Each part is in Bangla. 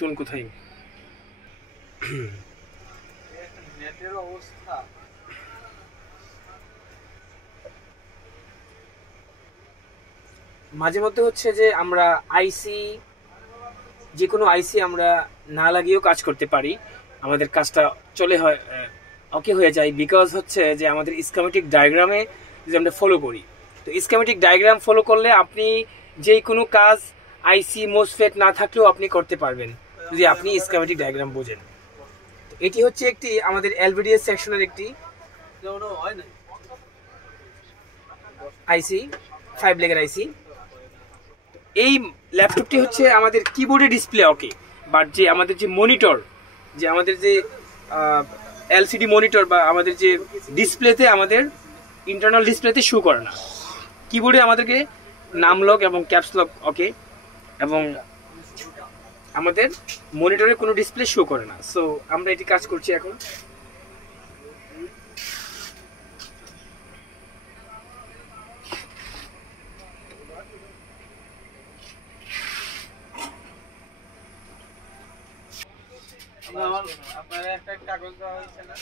কানেকশন কোথায়? নেটের অবস্থা মাঝে মধ্যে হচ্ছে যে আমরা আইসি, যে কোনো আইসি আমরা না লাগিয়েও কাজ করতে পারি, আমাদের কাজটা চলে হয় ওকে হয়ে যায়, বিকজ হচ্ছে যে আমাদের স্কিমেটিক ডায়াগ্রামে যদি আমরা ফলো করি, তো স্কিমেটিক ডায়াগ্রাম ফলো করলে আপনি যে কোনো কাজ আইসি মোসফেট না থাকলেও আপনি করতে পারবেন যদি আপনি স্কিমেটিক ডায়াগ্রাম বোঝেন। তো এটি হচ্ছে একটি আমাদের এলভিডিএস সেকশনের একটি আইসি, 5 লেগের আইসি। এই ল্যাপটপটি হচ্ছে আমাদের কিবোর্ডে ডিসপ্লে ওকে, বাট যে আমাদের যে মনিটর, যে আমাদের যে এলসিডি মনিটর বা আমাদের যে ডিসপ্লেতে, আমাদের ইন্টারনাল ডিসপ্লেতে শো করে না। কিবোর্ডে আমাদেরকে নাম লক এবং ক্যাপস লক ওকে, এবং আমাদের মনিটরে কোনো ডিসপ্লে শো করে না। সো আমরা এটি কাজ করছি এখন। আপনার একটা কাগজ দেওয়া হয়েছে না?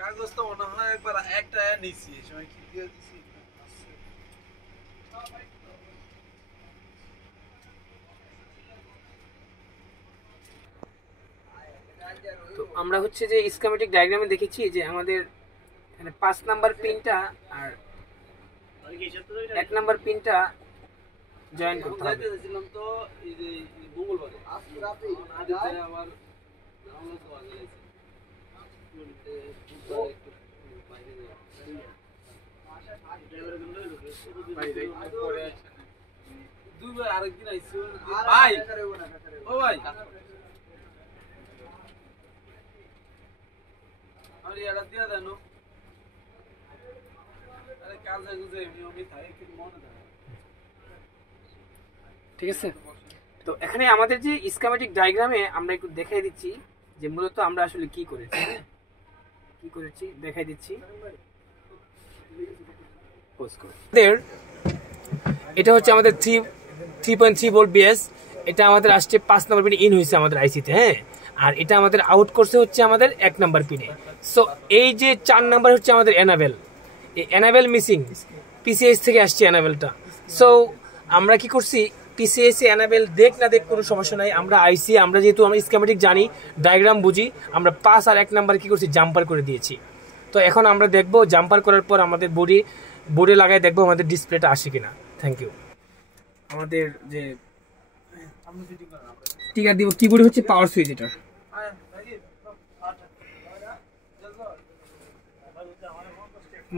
কাগজ তো মনে হয় একবার একটা নিছি, এই সময় কি দিয়ে দিছি? তো আমরা হচ্ছে যে স্কিমেটিক ডায়াগ্রামে দেখেছি যে আমাদের এখানে 5 নাম্বার পিনটা আর 1 নাম্বার পিনটা জয়েন করতে হবে। তো এই যে মঙ্গলবারে আজকে রাতে আবার দুইবার আরেকদিন আইছি ভাই। ও ভাই আর এটা দিয়া দেন। আরে কাজ আগুজে এমনি থাকে কি মনে থাকে। ঠিক আছে, তো এখানে আমাদের যে স্কিমেটিক ডায়াগ্রামে আমরা একটু দেখাই দিচ্ছি যে মূলত আমরা আসলে কি করেছি দেখাই দিচ্ছি। এটা হচ্ছে আমাদের 3.3 ভোল্ট বিএস, এটা আমাদের আসছে 5 নম্বর পিনে ইন হয়েছে আমাদের আইসিতে, হ্যাঁ, আর এটা আমাদের আউট করছে হচ্ছে আমাদের 1 নাম্বার পিনে। সো এই যে 4 নাম্বার হচ্ছে আমাদের এনাবেল, এই এনাবেল মিসিং, পিসিএস থেকে আসছে এনাবেলটা। সো আমরা কি করছি, পিসিএস এনাবেল দেখ না দেখ কোনো সমস্যা নাই, আমরা আইসি, আমরা যেহেতু আমরা স্কিমেটিক জানি, ডায়াগ্রাম বুঝি, আমরা 5 আর 1 নাম্বার কি করছি, জাম্পার করে দিয়েছি। তো এখন আমরা দেখবো জাম্পার করার পর আমাদের বোর্ডে লাগাই দেখবো আমাদের ডিসপ্লেটা আসে কিনা। Thank you. আমাদের যে টিকার দিব কিবোর্ড হচ্ছে পাওয়ার সুইচ, এটা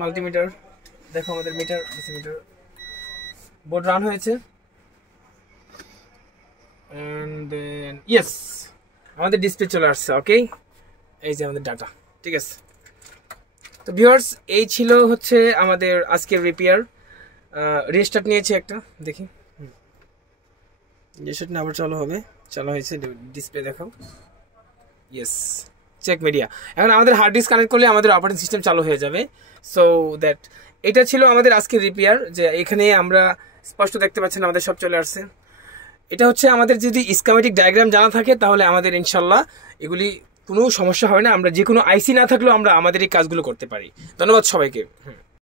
মাল্টিমিটার, দেখো আমাদের মিটার ডিসিমিটার বোর্ড রান হয়েছে। এন্ড দেন ইয়েস, আমাদের ডিসপ্লে চলে আসছে ওকে, এই যে আমাদের ডাটা। ঠিক আছে, তো ভিউয়ার্স এই ছিল হচ্ছে আমাদের আজকের রিপেয়ার। রেস্টার্ট নিয়েছে একটা, দেখি রেস্টার্ট না আবার চালু হবে, চালু হয়েছে, ডিসপ্লে দেখাও, ইয়েস, চেক মিডিয়া। এখন আমাদের হার্ড ডিস্ক কানেক্ট করলে আমাদের অপারেটিং সিস্টেম চালু হয়ে যাবে। সো দ্যাট এটা ছিল আমাদের আজকের রিপেয়ার, যে এখানে আমরা স্পষ্ট দেখতে পাচ্ছেন আমাদের সব চলে আসছে। এটা হচ্ছে আমাদের যদি স্কিমেটিক ডায়াগ্রাম জানা থাকে তাহলে আমাদের ইনশাল্লাহ এগুলি কোনো সমস্যা হবে না, আমরা যে কোনো আইসি না থাকলেও আমরা আমাদের এই কাজগুলো করতে পারি। ধন্যবাদ সবাইকে।